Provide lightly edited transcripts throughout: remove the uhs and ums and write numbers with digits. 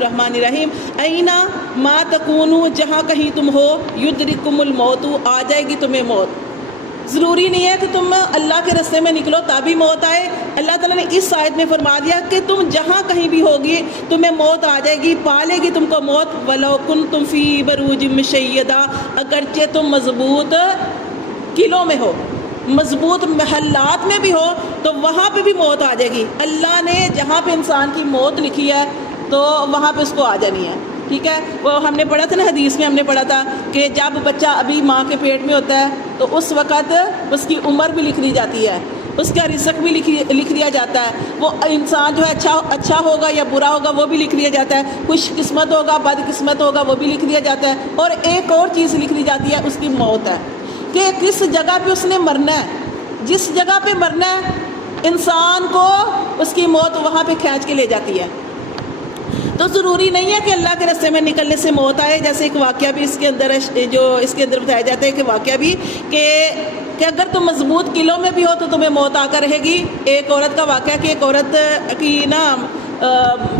الرحمن الرحیم اینا ما تکونو جہاں کہیں تم ہو یدرککم الموت آ جائے گی تمہیں موت. ضروری نہیں ہے کہ تم اللہ کے راستے میں نکلو تبھی موت آئے. اللہ تعالیٰ نے اس آیت میں فرما دیا کہ تم جہاں کہیں بھی ہوگی تمہیں موت آ جائے گی, پالے گی تم کو موت. وَلَوْ كُنْتُمْ فِي بُرُوجٍ مُشَيَّدَةٍ اگرچہ تم مضبوط قلعوں میں ہو, مضبوط محلات میں بھی ہو تو وہاں پہ بھی موت آ جائے گی. اللہ نے جہاں پہ انسان کی موت لکھی ہے تو وہاں پہ اس کو آ جانی ہے. ٹھیک ہے, وہ ہم نے پڑھا تھا نا, حدیث میں ہم نے پڑھا تھا کہ جب بچہ ابھی ماں کے پیٹ میں ہوتا ہے تو اس وقت اس کی عمر بھی لکھ دی جاتی ہے, اس کا رزق بھی لکھ دیا جاتا ہے. وہ انسان جو ہے اچھا ہوگا یا برا ہوگا وہ بھی لکھ دیا جاتا ہے, خوش قسمت ہوگا بد قسمت ہوگا وہ بھی لکھ دیا جاتا ہے. اور ایک اور چیز لکھ دی جاتی ہے, اس کی موت ہے کہ کس جگہ پہ اس نے مرنا ہے. جس جگہ پہ مرنا ہے انسان کو اس کی موت وہاں پہ کھینچ کے لے جاتی ہے. تو ضروری نہیں ہے کہ اللہ کے راستے میں نکلنے سے موت آئے. جیسے ایک واقعہ بھی اس کے اندر بتایا جاتا ہے کہ واقعہ بھی کہ اگر تم مضبوط قلعوں میں بھی ہو تو تمہیں موت آ کر رہے گی. ایک عورت کا واقعہ کہ ایک عورت کی نا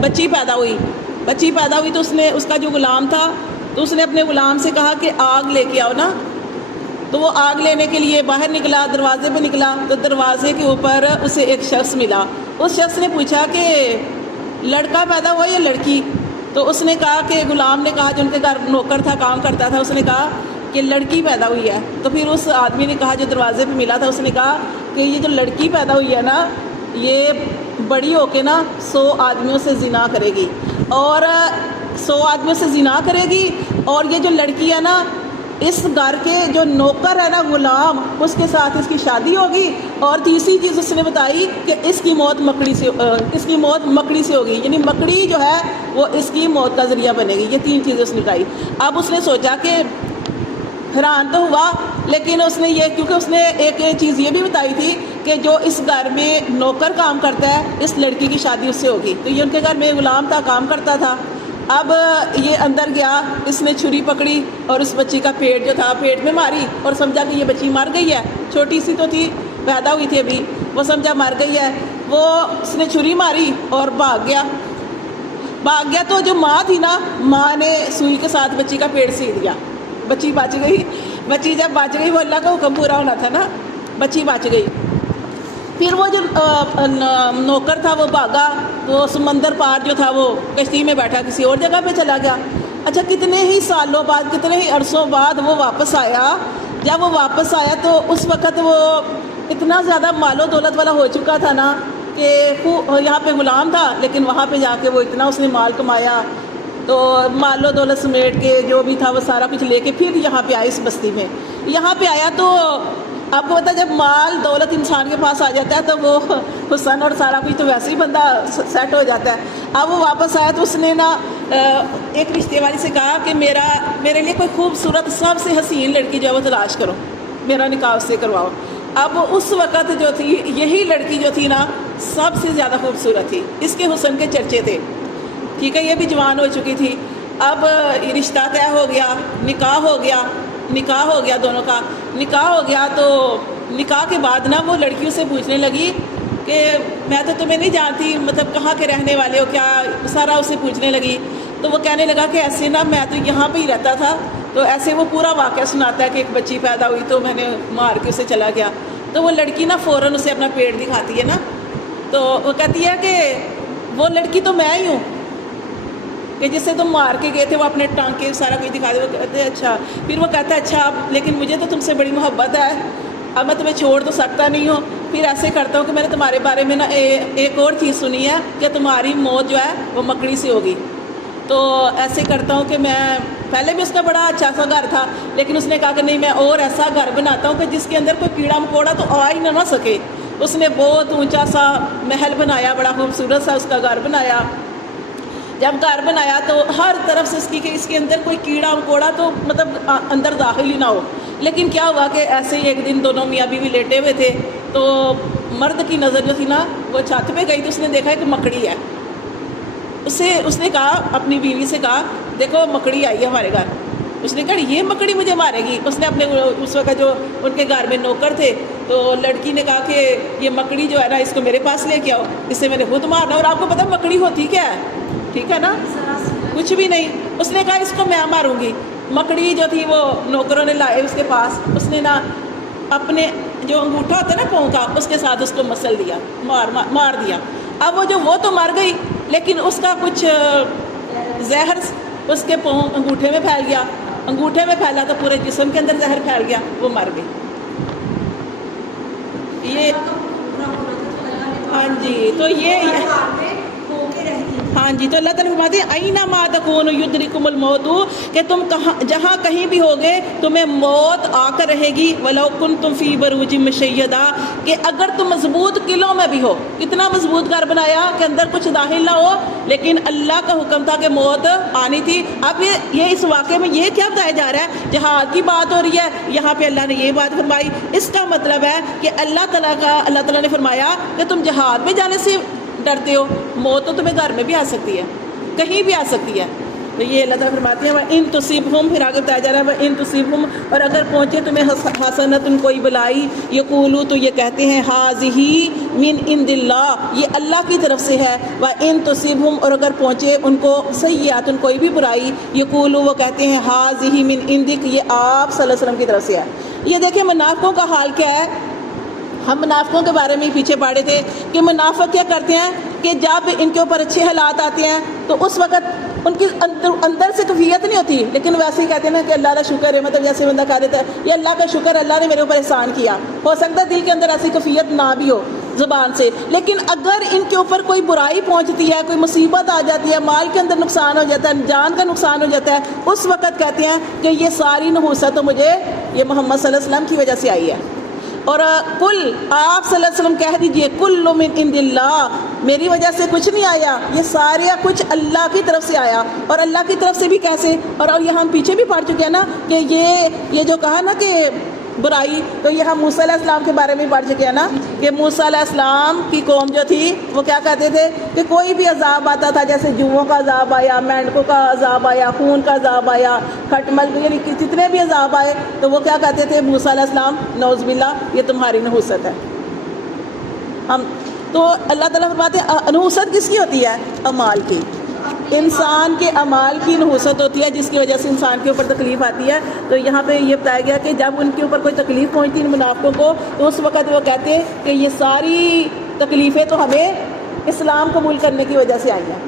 بچی پیدا ہوئی تو اس کا جو غلام تھا تو اس نے اپنے غلام سے کہا کہ آگ لے کے آؤ نا. تو وہ آگ لینے کے لیے باہر نکلا, دروازے پہ نکلا تو دروازے کے اوپر اسے ایک شخص ملا. اس شخص نے پوچھا کہ لڑکا پیدا ہوا یا لڑکی؟ تو اس نے کہا کہ غلام نے کہا جو ان کے گھر نوکر تھا کام کرتا تھا, اس نے کہا کہ لڑکی پیدا ہوئی ہے. تو پھر اس آدمی نے کہا جو دروازے پہ ملا تھا, اس نے کہا کہ یہ جو لڑکی پیدا ہوئی ہے نا یہ بڑی ہو کے نا 100 آدمیوں سے زنا کرے گی, اور 100 آدمیوں سے زنا کرے گی, اور یہ جو لڑکی ہے نا اس گھر کے جو نوکر ہے نا غلام اس کے ساتھ اس کی شادی ہوگی. اور تیسری چیز اس نے بتائی کہ اس کی موت مکڑی سے ہوگی, یعنی مکڑی جو ہے وہ اس کی موت کا ذریعہ بنے گی. یہ 3 چیزیں اس نے بتائی. اب اس نے سوچا کہ حیران تو ہوا, لیکن اس نے یہ کیونکہ اس نے ایک چیز یہ بھی بتائی تھی کہ جو اس گھر میں نوکر کام کرتا ہے اس لڑکی کی شادی اس سے ہوگی. تو یہ ان کے گھر میں غلام تھا, کام کرتا تھا. اب یہ اندر گیا, اس نے چھری پکڑی اور اس بچی کا پیٹ جو تھا پیٹ میں ماری اور سمجھا کہ یہ بچی مر گئی ہے. چھوٹی سی تو تھی, پیدا ہوئی تھی ابھی, وہ سمجھا مر گئی ہے. وہ اس نے چھری ماری اور بھاگ گیا. تو جو ماں تھی نا, ماں نے سوئی کے ساتھ بچی کا پیٹ سی دیا. بچی بچ گئی. بچی جب بچ گئی, وہ اللہ کا حکم پورا ہونا تھا نا, بچی بچ گئی. پھر وہ جو نوکر تھا وہ بھاگا, وہ سمندر پار جو تھا وہ کشتی میں بیٹھا کسی اور جگہ پہ چلا گیا. اچھا کتنے ہی سالوں بعد, کتنے ہی عرصوں بعد وہ واپس آیا. جب وہ واپس آیا تو اس وقت وہ اتنا زیادہ مال و دولت والا ہو چکا تھا نا کہ یہاں پہ غلام تھا لیکن وہاں پہ جا کے وہ اتنا اس نے مال کمایا. تو مال و دولت سمیٹ کے جو بھی تھا وہ سارا کچھ لے کے پھر یہاں پہ آیا, اس بستی میں یہاں پہ آیا. تو آپ کو پتا جب مال دولت انسان کے پاس آ جاتا ہے تو وہ حسن اور سارا کچھ تو ویسے ہی بندہ سیٹ ہو جاتا ہے. اب وہ واپس آیا تو اس نے نا ایک رشتے والی سے کہا کہ میرے لیے کوئی خوبصورت سب سے حسین لڑکی جو ہے وہ تلاش کرو, میرا نکاح اس سے کرواؤ. اب اس وقت جو تھی یہی لڑکی جو تھی نا سب سے زیادہ خوبصورت تھی, اس کے حسن کے چرچے تھے. ٹھیک ہے, یہ بھی جوان ہو چکی تھی. اب رشتہ طے ہو گیا, نکاح ہو گیا دونوں کا نکاح ہو گیا. تو نکاح کے بعد نا وہ لڑکیوں سے پوچھنے لگی کہ میں تو تمہیں نہیں جانتی, مطلب کہاں کے رہنے والے ہو کیا, سارا اسے پوچھنے لگی. تو وہ کہنے لگا کہ ایسے نا میں تو یہاں پہ ہی رہتا تھا. تو ایسے وہ پورا واقعہ سناتا ہے کہ ایک بچی پیدا ہوئی تو میں نے مار کے اسے چلا گیا. تو وہ لڑکی نا فوراً اسے اپنا پیٹ دکھاتی ہے نا, تو وہ کہتی ہے کہ وہ لڑکی تو میں ہی ہوں کہ جس سے تم مار کے گئے تھے, وہ اپنے ٹانکے سارا کچھ دکھا دے. وہ کہتے ہیں اچھا. پھر وہ کہتا ہے اچھا لیکن مجھے تو تم سے بڑی محبت ہے, اب میں تمہیں چھوڑ تو سکتا نہیں ہوں. پھر ایسے کرتا ہوں کہ میں نے تمہارے بارے میں نا ایک اور چیز سنی ہے کہ تمہاری موت جو ہے وہ مکڑی سے ہوگی. تو ایسے کرتا ہوں کہ میں پہلے بھی اس کا بڑا اچھا سا گھر تھا لیکن اس نے کہا کہ نہیں میں اور ایسا گھر بناتا ہوں کہ جس کے اندر کوئی کیڑا مکوڑا تو آ ہی نہ سکے. اس نے بہت اونچا سا محل بنایا, بڑا خوبصورت سا اس کا گھر بنایا. جب گھر بنایا تو ہر طرف سے اس کے اندر کوئی کیڑا مکوڑا تو مطلب اندر داخل ہی نہ ہو. لیکن کیا ہوا کہ ایسے ہی ایک دن دونوں میاں بیوی لیٹے ہوئے تھے تو مرد کی نظر جو تھی نا وہ چھت پہ گئی تو اس نے دیکھا کہ مکڑی ہے. اس نے کہا اپنی بیوی سے کہا دیکھو مکڑی آئی ہے ہمارے گھر. اس نے کہا یہ مکڑی مجھے مارے گی. اس نے اپنے اس وقت جو ان کے گھر میں نوکر تھے تو لڑکی نے کہا کہ یہ مکڑی جو ہے نا اس کو میرے پاس لے کے آؤ, اس سے میں نے خود مارنا. اور آپ کو پتہ مکڑی ہوتی کیا ہے, ٹھیک ہے نا, کچھ بھی نہیں. اس نے کہا اس کو میں ماروں گی. مکڑی جو تھی وہ نوکروں نے لائے اس کے پاس, اس نے نا اپنے جو انگوٹھا ہوتا ہے نا پاؤں کا, اس کے ساتھ اس کو مسل دیا, مار دیا. اب وہ تو مر گئی, لیکن اس کا کچھ زہر اس کے پاؤں انگوٹھے میں پھیل گیا. انگوٹھے میں پھیلا تو پورے جسم کے اندر زہر پھیل گیا, وہ مر گئی. یہ ہاں جی, تو یہ ہاں جی, تو اللہ تعالیٰ فرماتے ہیں اینما تکونوا یدرککم الموت, کہ تم جہاں کہیں بھی ہوگے تمہیں موت آ کر رہے گی. ولو کنتم فی بروج مشیدہ, کہ اگر تم مضبوط قلعوں میں بھی ہو. کتنا مضبوط گھر بنایا کہ اندر کچھ داخل نہ ہو, لیکن اللہ کا حکم تھا کہ موت آنی تھی. اب یہ اس واقعے میں یہ کیا بتایا جا رہا ہے؟ جہاد کی بات ہو رہی ہے. یہاں پہ اللہ نے یہ بات فرمائی. اس کا مطلب ہے کہ اللہ تعالیٰ نے فرمایا کہ تم جہاد میں جانے سے ڈرتے ہو, موت تو تمہیں گھر میں بھی آ سکتی ہے, کہیں بھی آ سکتی ہے. تو یہ اللہ تعالیٰ فرماتی ہے وَإِن تُصِبْهُمْ, پھر آگے بتایا جا رہا ہے وَإِن تُصِبْهُمْ, اور اگر پہنچے تمہیں حسنۃ کوئی بلائی, یقولوا, تو یہ کہتے ہیں هَٰذِهِ مِنْ عِنْدِ اللَّهِ, یہ اللہ کی طرف سے ہے. وَإِن تُصِبْهُمْ, اور اگر پہنچے ان کو سیئۃ کوئی بھی برائی, یقولوا, وہ کہتے ہیں هَٰذِهِ مِنْ عِنْدِكَ, یہ آپ صلی اللہ علیہ وسلم کی طرف سے ہے. یہ دیکھیں منافقوں کا حال کیا ہے. ہم منافقوں کے بارے میں پیچھے پڑے تھے کہ منافق کیا کرتے ہیں کہ جب ان کے اوپر اچھے حالات آتے ہیں تو اس وقت ان کی اندر سے کیفیت نہیں ہوتی, لیکن ویسے ہی کہتے ہیں کہ اللہ کا شکر ہے, مطلب جیسے بندہ کہہ دیتا ہے یہ اللہ کا شکر, اللہ نے میرے اوپر احسان کیا. ہو سکتا ہے دل کے اندر ایسی کیفیت نہ بھی ہو زبان سے, لیکن اگر ان کے اوپر کوئی برائی پہنچتی ہے, کوئی مصیبت آ جاتی ہے, مال کے اندر نقصان ہو جاتا ہے, جان کا نقصان ہو جاتا ہے, اس وقت کہتے ہیں کہ یہ ساری نحوست تو مجھے یہ محمد صلی اللہ علیہ وسلم کی وجہ سے آئی ہے. اور کل آپ صلی اللہ علیہ وسلم کہہ دیجئے کل من عند اللہ, میری وجہ سے کچھ نہیں آیا, یہ سارے کچھ اللہ کی طرف سے آیا. اور اللہ کی طرف سے بھی کیسے, اور یہ ہم پیچھے بھی پڑھ چکے ہیں نا کہ یہ جو کہا نا کہ برائی, تو یہ ہم موسیٰ علیہ السلام کے بارے میں پڑھ چکے ہیں نا کہ موسیٰ علیہ السلام کی قوم جو تھی وہ کیا کہتے تھے کہ کوئی بھی عذاب آتا تھا, جیسے جوؤں کا عذاب آیا, مینڈکوں کا عذاب آیا, خون کا عذاب آیا, کھٹمل, یعنی جتنے بھی عذاب آئے تو وہ کیا کہتے تھے موسیٰ علیہ السلام نعوذ باللہ یہ تمہاری نحوست ہے. ہم تو اللہ تعالیٰ فرماتے ہیں نحوست کس کی ہوتی ہے؟ اعمال کی. انسان کے اعمال کی نحوست ہوتی ہے جس کی وجہ سے انسان کے اوپر تکلیف آتی ہے. تو یہاں پہ یہ بتایا گیا کہ جب ان کے اوپر کوئی تکلیف پہنچتی ان منافقوں کو تو اس وقت وہ کہتے ہیں کہ یہ ساری تکلیفیں تو ہمیں اسلام قبول کرنے کی وجہ سے آئی ہیں,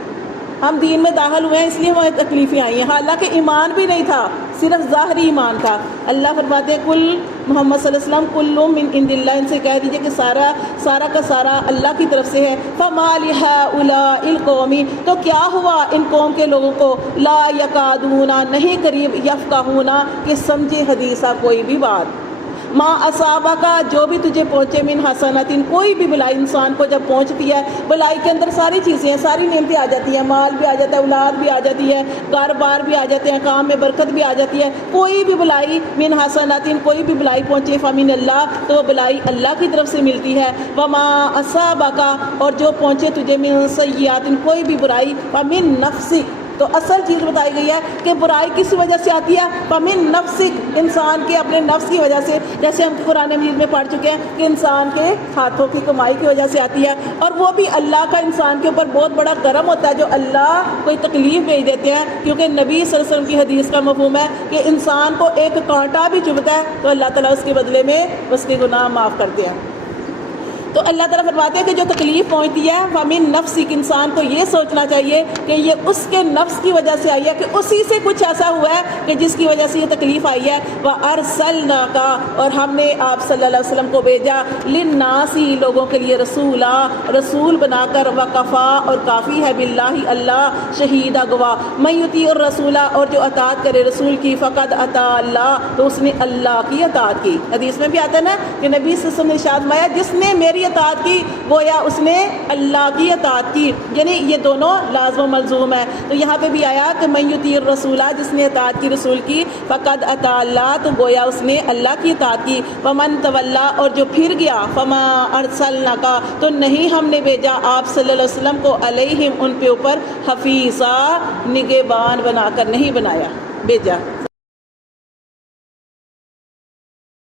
ہم دین میں داخل ہوئے ہیں اس لیے ہمیں تکلیفیں آئی ہیں, حالانکہ ایمان بھی نہیں تھا, صرف ظاہری ایمان تھا. اللہ فرماتے ہیں کل محمد صلی اللہ علیہ وسلم کل من عند اللہ, ان سے کہہ دیجئے کہ سارا کا سارا اللہ کی طرف سے ہے. فما لہؤلاء القوم, تو کیا ہوا ان قوم کے لوگوں کو, لا یکادون, نہیں قریب, یفقہون, کہ سمجھے حدیثہ کوئی بھی بات. ما اصابہ کا, جو بھی تجھے پہنچے, من حسنتن, کوئی بھی بلائی انسان کو جب پہنچتی ہے, بلائی کے اندر ساری چیزیں ہیں, ساری نعمتیں آ جاتی ہیں, مال بھی آ جاتا ہے, اولاد بھی آ جاتی ہے, کاروبار بھی آ جاتے ہیں, کام میں برکت بھی آ جاتی ہے, کوئی بھی بلائی, من حسنتن, کوئی بھی بلائی پہنچے, فمن اللہ, تو وہ بلائی اللہ کی طرف سے ملتی ہے. وما اصابہ کا, اور جو پہنچے تجھے, من سیئات, کوئی بھی برائی, فمن نفسک, تو اصل چیز بتائی گئی ہے کہ برائی کس وجہ سے آتی ہے, فمن نفسک, انسان کے اپنے نفس کی وجہ سے, جیسے ہم قرآن مجید میں پڑھ چکے ہیں کہ انسان کے ہاتھوں کی کمائی کی وجہ سے آتی ہے. اور وہ بھی اللہ کا انسان کے اوپر بہت بڑا کرم ہوتا ہے جو اللہ کوئی تکلیف بھیج دیتے ہیں, کیونکہ نبی صلی اللہ علیہ وسلم کی حدیث کا مفہوم ہے کہ انسان کو ایک کانٹا بھی چبھتا ہے تو اللہ تعالیٰ اس کے بدلے میں اس کے گناہ معاف کرتے ہیں. تو اللہ تعالیٰ فرماتے ہیں کہ جو تکلیف پہنچتی ہے وَمِن نَفْسِک, انسان کو یہ سوچنا چاہیے کہ یہ اس کے نفس کی وجہ سے آئی ہے, کہ اسی سے کچھ ایسا ہوا ہے کہ جس کی وجہ سے یہ تکلیف آئی ہے. وَأَرْسَلْنَاكَ, اور ہم نے آپ صلی اللہ علیہ وسلم کو بھیجا, لِلنَّاسِ, لوگوں کے لیے, رسولا, رسول بنا کر, وَكَفَى, اور کافی ہے, بِاللَّهِ, اللہ, شہیدہ, گواہ, مَن یُطِیعِ الرَّسُولَ, اور جو اطاعت کرے رسول کی, فَقَدْ أَطَاعَ اللَّهَ, تو اس نے اللہ کی اطاعت کی. حدیث میں بھی آتا ہے نا کہ نبی صلی اللہ علیہ وسلم نے ارشاد فرمایا جس نے میری اطاعت کی گویا اس نے اللہ کی اطاعت کی, یعنی یہ دونوں لازم و ملزوم ہے. تو یہاں پہ بھی آیا کہ من یطیع الرسول, جس نے اطاعت کی رسول کی, فقد اطاع اللہ, تو گویا اس نے اللہ کی اطاعت کی. ومن تولا, اور جو پھر گیا, فما ارسلناک, تو نہیں ہم نے بھیجا آپ صلی اللہ علیہ وسلم کو, علیہم, ان پہ اوپر, حفیظا, نگہبان بنا کر نہیں بنایا, بھیجا.